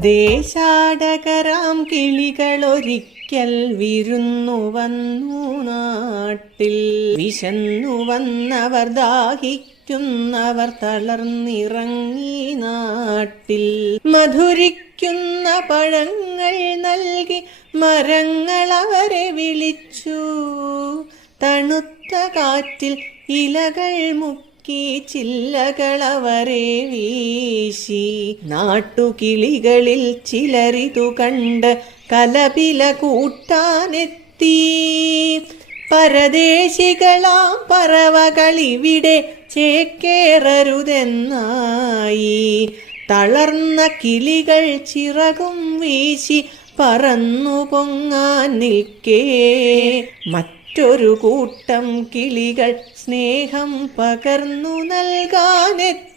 ദേശാടകരാം കിളികളൊരിക്കൽ വിരുന്നു വന്നു നാട്ടിൽ. വിശന്നു വന്നവർ ദാഹിക്കുന്നവർ തളർന്നിറങ്ങി നാട്ടിൽ. മധുരിക്കുന്ന പഴങ്ങൾ നൽകി മരങ്ങൾ അവരെ വിളിച്ചു. തണുത്ത കാറ്റിൽ ഇലകൾ മുക്കി ചില്ലകളവരെ വീശി നാട്ടുകിളികളിൽ ചിലരിതു കണ്ട് കലപില കൂട്ടാനെത്തി. പരദേശികളാം പറവകളിവിടെ ചേക്കേറരുതെന്നായി. തളർന്ന കിളികൾ ചിറകും വീശി പറന്നു പൊങ്ങാൻ നിൽക്കേ. മറ്റൊരു കൂട്ടം കിളികൾ സ്നേഹം പകർന്നു നൽകാനെത്തി.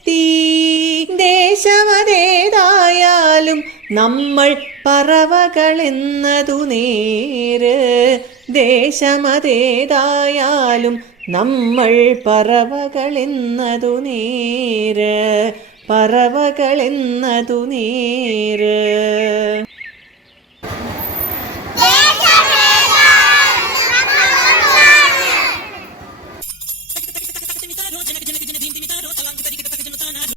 നമ്മൾ പറവകളെന്നതു നേര് ദേശമതേതായാലും നമ്മൾ പറവകളെന്നതു നേര് പറവകളെന്നതു നേര്